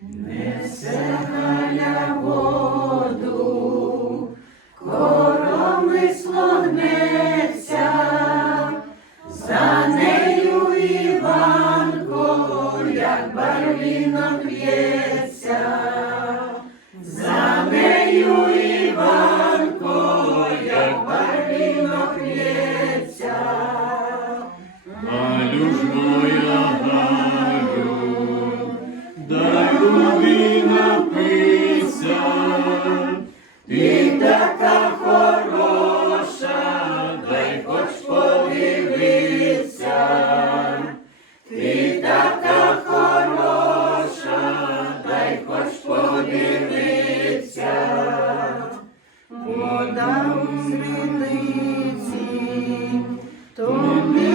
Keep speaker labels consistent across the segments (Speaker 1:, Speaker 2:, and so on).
Speaker 1: Несе на воду,
Speaker 2: дай води напися,
Speaker 1: Ти така хороша, дай хоч подивися. Ти така хороша, дай хоч подивися. Вода у зриниці, то не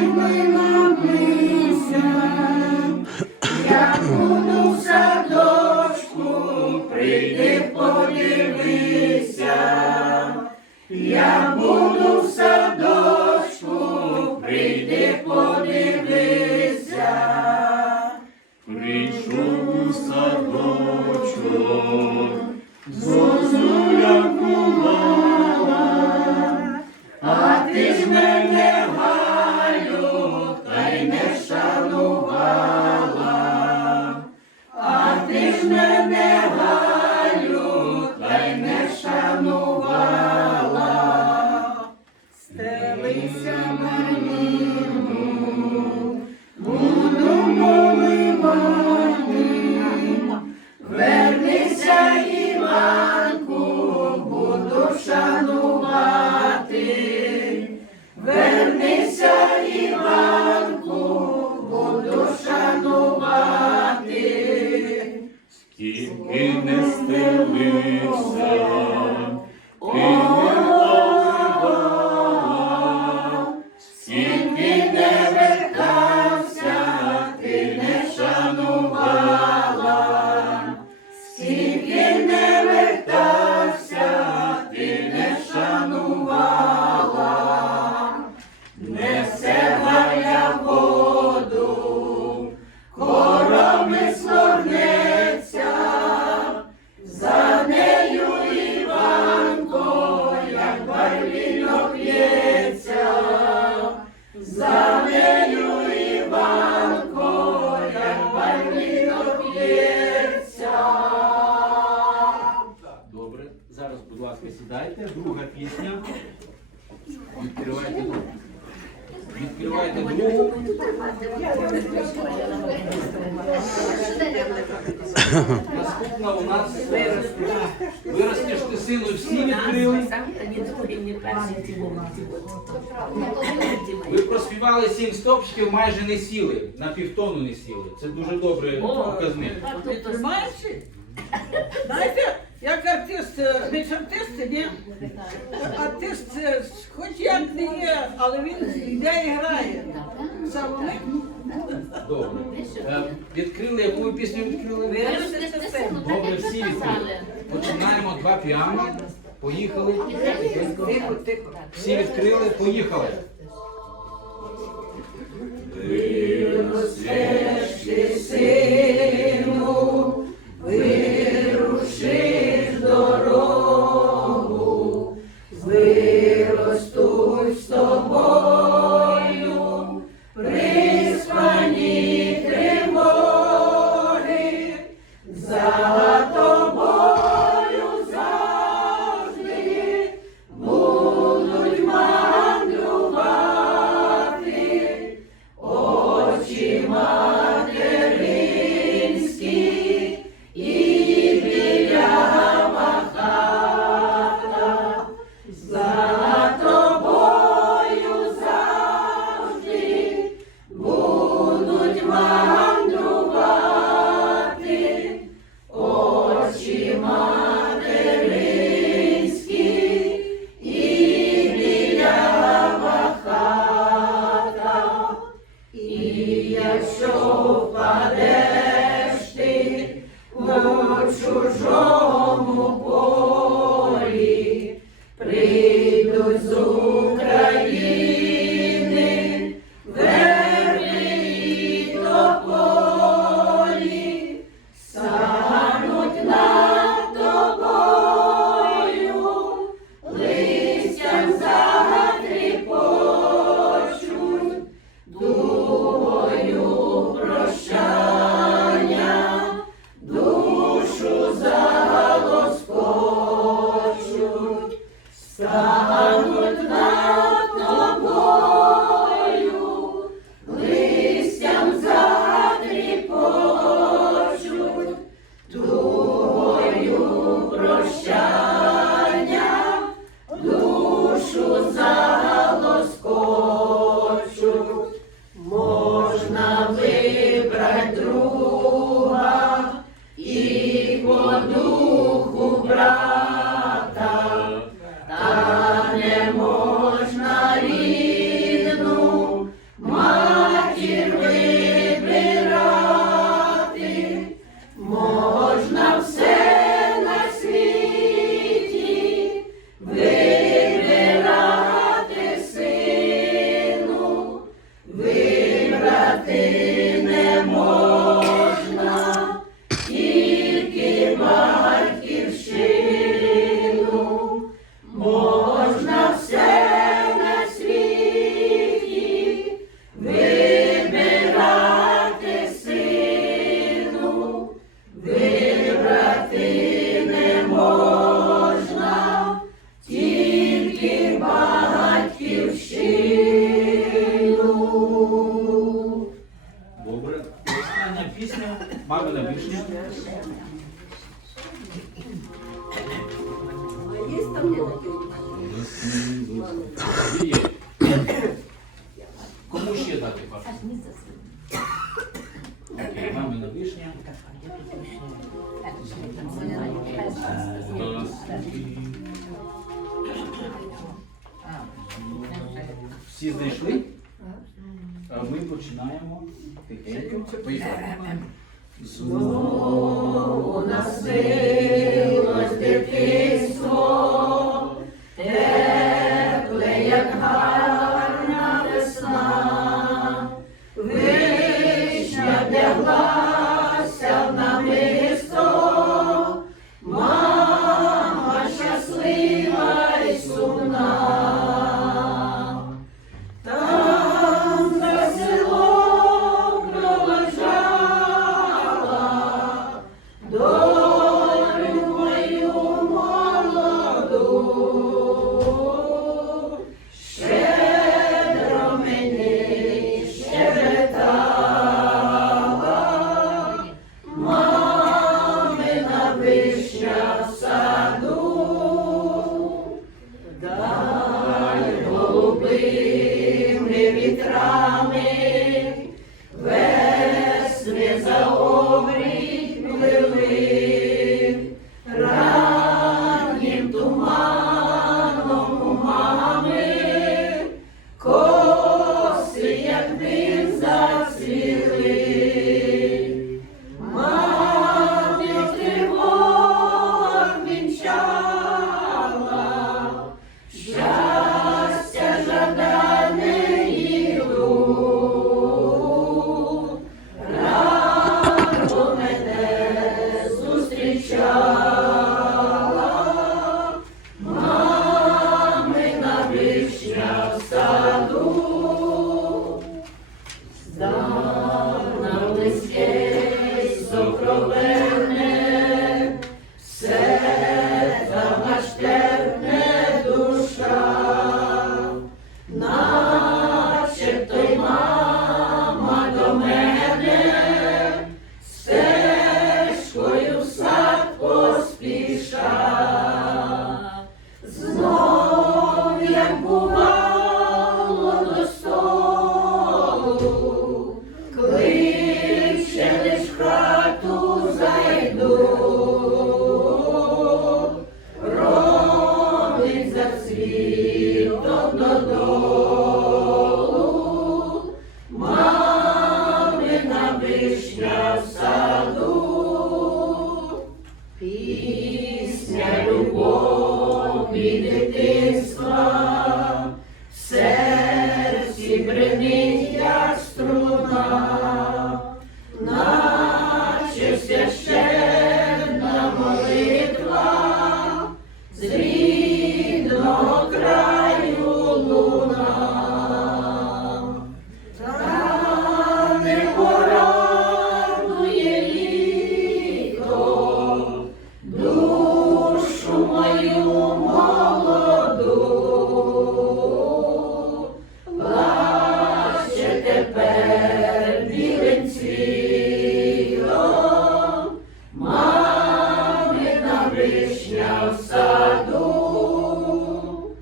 Speaker 2: скільки не стелився,
Speaker 3: Наступна у нас виростеш ти сину, всі відкрили. Ви проспівали сім стопчиків, майже не сіли, на півтону не сіли. Це дуже добрий показник.
Speaker 4: Знаєте, як артист, е, ви ж артисти, ні? Артист, е, хоч як не є, але він йде і грає. Саме ми
Speaker 3: Добре. Е, Відкрили, яку ви пісню відкрили? Добре, всі відкрили. Починаємо два п'яно. Поїхали.
Speaker 4: Тихо, тихо.
Speaker 3: Всі відкрили, поїхали. дальше. А есть там Кому ще дати вашу? Окей, мамина вишня. Всі зайшли. Ми починаємо тихенько. Поїхали
Speaker 1: знову на силу. todo